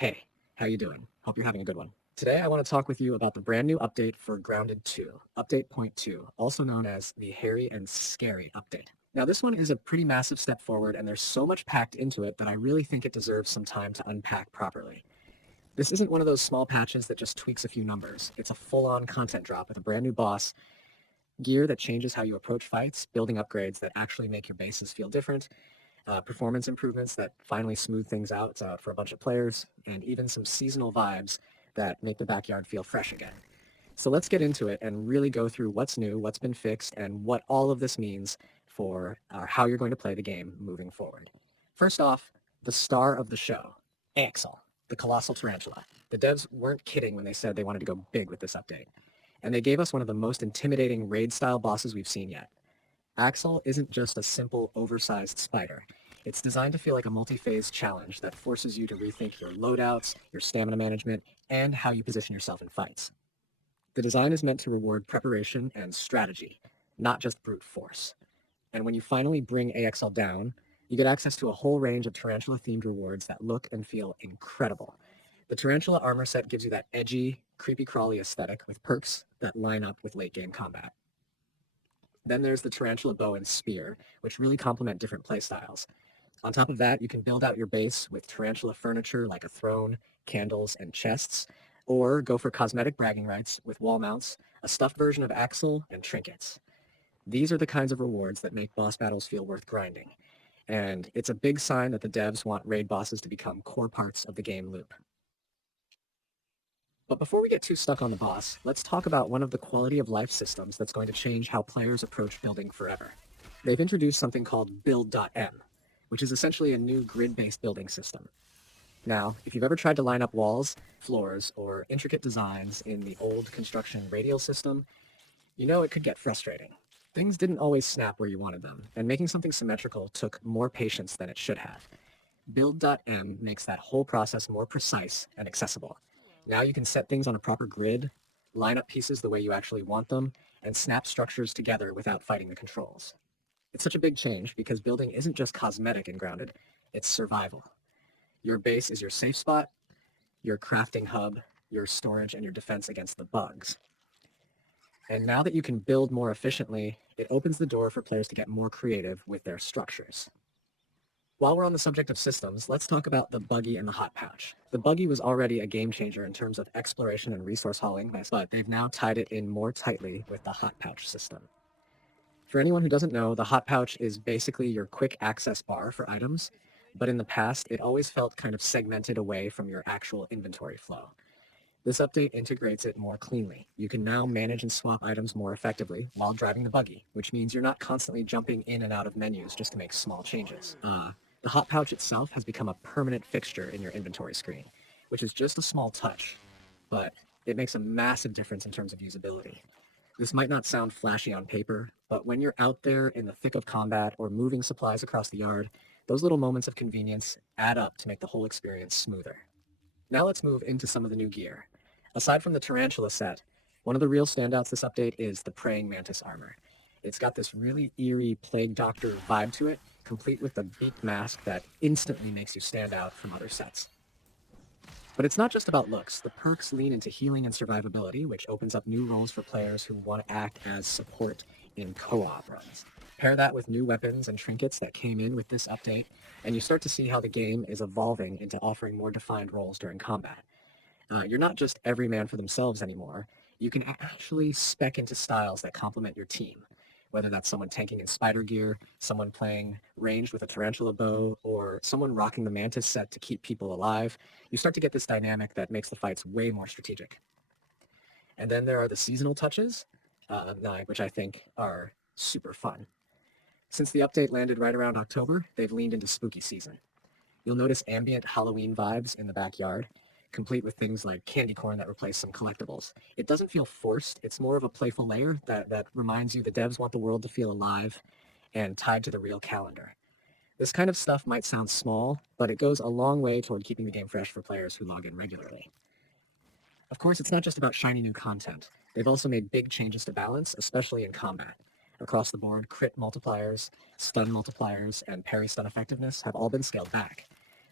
Hey, how you doing? Hope you're having a good one. Today I want to talk with you about the brand new update for Grounded 2, Update Point 2, also known as the Hairy and Scary update. Now this one is a pretty massive step forward and there's so much packed into it that I really think it deserves some time to unpack properly. This isn't one of those small patches that just tweaks a few numbers. It's a full-on content drop with a brand new boss, gear that changes how you approach fights, building upgrades that actually make your bases feel different, performance improvements that finally smooth things out for a bunch of players, and even some seasonal vibes that make the backyard feel fresh again. So let's get into it and really go through what's new, what's been fixed, and what all of this means for how you're going to play the game moving forward. First off, the star of the show, AXL, the colossal tarantula. The devs weren't kidding when they said they wanted to go big with this update. And they gave us one of the most intimidating raid-style bosses we've seen yet. Axel isn't just a simple, oversized spider. It's designed to feel like a multi-phase challenge that forces you to rethink your loadouts, your stamina management, and how you position yourself in fights. The design is meant to reward preparation and strategy, not just brute force. And when you finally bring AXL down, you get access to a whole range of tarantula-themed rewards that look and feel incredible. The tarantula armor set gives you that edgy, creepy-crawly aesthetic with perks that line up with late-game combat. Then there's the tarantula bow and spear, which really complement different playstyles. On top of that, you can build out your base with tarantula furniture like a throne, candles, and chests, or go for cosmetic bragging rights with wall mounts, a stuffed version of Axel, and trinkets. These are the kinds of rewards that make boss battles feel worth grinding, and it's a big sign that the devs want raid bosses to become core parts of the game loop. But before we get too stuck on the boss, let's talk about one of the quality of life systems that's going to change how players approach building forever. They've introduced something called BUILD.M, which is essentially a new grid-based building system. Now, if you've ever tried to line up walls, floors, or intricate designs in the old construction radial system, you know it could get frustrating. Things didn't always snap where you wanted them, and making something symmetrical took more patience than it should have. Build.m makes that whole process more precise and accessible. Now you can set things on a proper grid, line up pieces the way you actually want them, and snap structures together without fighting the controls. It's such a big change because building isn't just cosmetic and grounded, it's survival. Your base is your safe spot, your crafting hub, your storage, and your defense against the bugs. And now that you can build more efficiently, it opens the door for players to get more creative with their structures. While we're on the subject of systems, let's talk about the buggy and the hotpouch. The buggy was already a game changer in terms of exploration and resource hauling, but they've now tied it in more tightly with the hotpouch system. For anyone who doesn't know, the hotpouch is basically your quick access bar for items, but in the past, it always felt kind of segmented away from your actual inventory flow. This update integrates it more cleanly. You can now manage and swap items more effectively while driving the buggy, which means you're not constantly jumping in and out of menus just to make small changes. The hot pouch itself has become a permanent fixture in your inventory screen, which is just a small touch, but it makes a massive difference in terms of usability. This might not sound flashy on paper, but when you're out there in the thick of combat or moving supplies across the yard, those little moments of convenience add up to make the whole experience smoother. Now let's move into some of the new gear. Aside from the tarantula set, one of the real standouts this update is the Praying Mantis armor. It's got this really eerie Plague Doctor vibe to it, complete with a beak mask that instantly makes you stand out from other sets. But it's not just about looks. The perks lean into healing and survivability, which opens up new roles for players who want to act as support in co-op runs. Pair that with new weapons and trinkets that came in with this update, and you start to see how the game is evolving into offering more defined roles during combat. You're not just every man for themselves anymore. You can actually spec into styles that complement your team, whether that's someone tanking in spider gear, someone playing ranged with a tarantula bow, or someone rocking the mantis set to keep people alive. You start to get this dynamic that makes the fights way more strategic. And then there are the seasonal touches, which I think are super fun. Since the update landed right around October, they've leaned into spooky season. You'll notice ambient Halloween vibes in the backyard, complete with things like candy corn that replace some collectibles. It doesn't feel forced. It's more of a playful layer that reminds you the devs want the world to feel alive and tied to the real calendar. This kind of stuff might sound small, but it goes a long way toward keeping the game fresh for players who log in regularly. Of course, it's not just about shiny new content. They've also made big changes to balance, especially in combat. Across the board, crit multipliers, stun multipliers, and parry stun effectiveness have all been scaled back.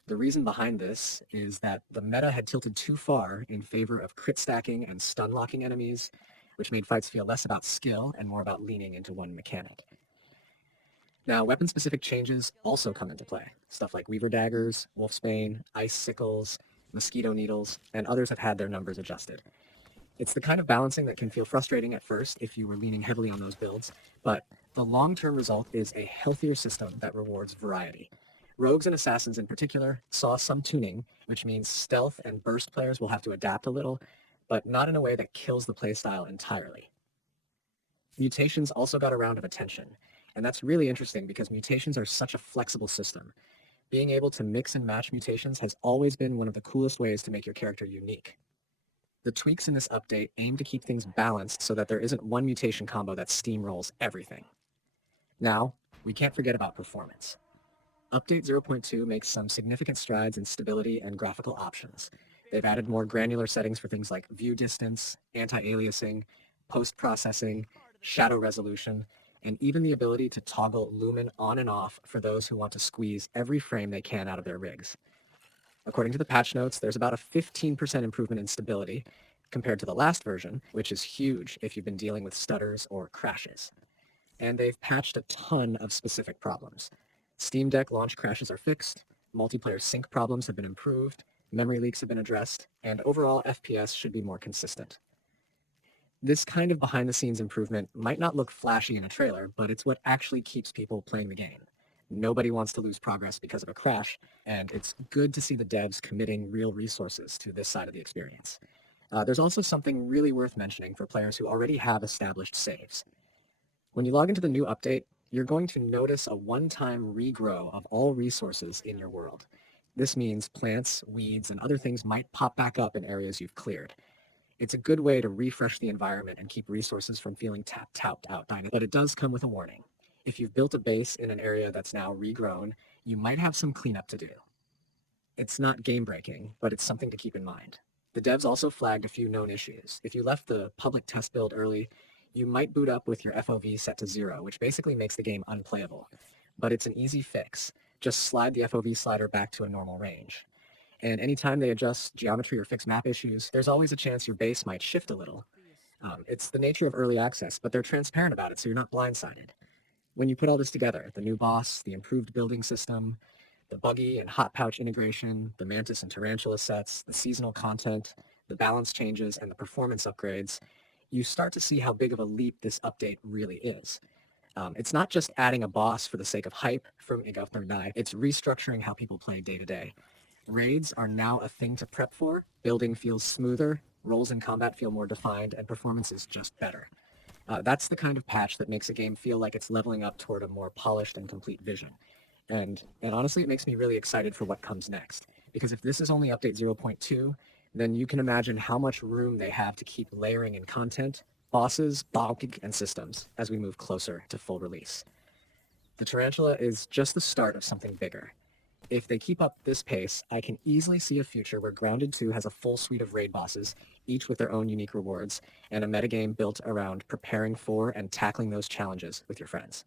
The reason behind this is that the meta had tilted too far in favor of crit stacking and stun locking enemies, which made fights feel less about skill and more about leaning into one mechanic. Now, weapon-specific changes also come into play. Stuff like Weaver Daggers, Wolfsbane, Ice Sickles, Mosquito Needles, and others have had their numbers adjusted. It's the kind of balancing that can feel frustrating at first if you were leaning heavily on those builds, but the long-term result is a healthier system that rewards variety. Rogues and Assassins in particular saw some tuning, which means stealth and burst players will have to adapt a little, but not in a way that kills the playstyle entirely. Mutations also got a round of attention, and that's really interesting because mutations are such a flexible system. Being able to mix and match mutations has always been one of the coolest ways to make your character unique. The tweaks in this update aim to keep things balanced so that there isn't one mutation combo that steamrolls everything. Now, we can't forget about performance. Update 0.2 makes some significant strides in stability and graphical options. They've added more granular settings for things like view distance, anti-aliasing, post-processing, shadow resolution, and even the ability to toggle lumen on and off for those who want to squeeze every frame they can out of their rigs. According to the patch notes, there's about a 15% improvement in stability compared to the last version, which is huge if you've been dealing with stutters or crashes. And they've patched a ton of specific problems. Steam Deck launch crashes are fixed, multiplayer sync problems have been improved, memory leaks have been addressed, and overall FPS should be more consistent. This kind of behind-the-scenes improvement might not look flashy in a trailer, but it's what actually keeps people playing the game. Nobody wants to lose progress because of a crash, and it's good to see the devs committing real resources to this side of the experience. There's also something really worth mentioning for players who already have established saves. When you log into the new update, you're going to notice a one-time regrow of all resources in your world. This means plants, weeds, and other things might pop back up in areas you've cleared. It's a good way to refresh the environment and keep resources from feeling tapped out, but it does come with a warning. If you've built a base in an area that's now regrown, you might have some cleanup to do. It's not game-breaking, but it's something to keep in mind. The devs also flagged a few known issues. If you left the public test build early, you might boot up with your FOV set to 0, which basically makes the game unplayable. But it's an easy fix. Just slide the FOV slider back to a normal range. And anytime they adjust geometry or fix map issues, there's always a chance your base might shift a little. It's the nature of early access, but they're transparent about it, so you're not blindsided. When you put all this together, the new boss, the improved building system, the buggy and hotpouch integration, the Mantis and Tarantula sets, the seasonal content, the balance changes, and the performance upgrades, you start to see how big of a leap this update really is. It's not just adding a boss for the sake of hype from Igavternai, it's restructuring how people play day to day. Raids are now a thing to prep for, building feels smoother, roles in combat feel more defined, and performance is just better. That's the kind of patch that makes a game feel like it's leveling up toward a more polished and complete vision. And honestly, it makes me really excited for what comes next. Because if this is only update 0.2, then you can imagine how much room they have to keep layering in content, bosses, buggy, and systems as we move closer to full release. The Tarantula is just the start of something bigger. If they keep up this pace, I can easily see a future where Grounded 2 has a full suite of raid bosses, each with their own unique rewards, and a metagame built around preparing for and tackling those challenges with your friends.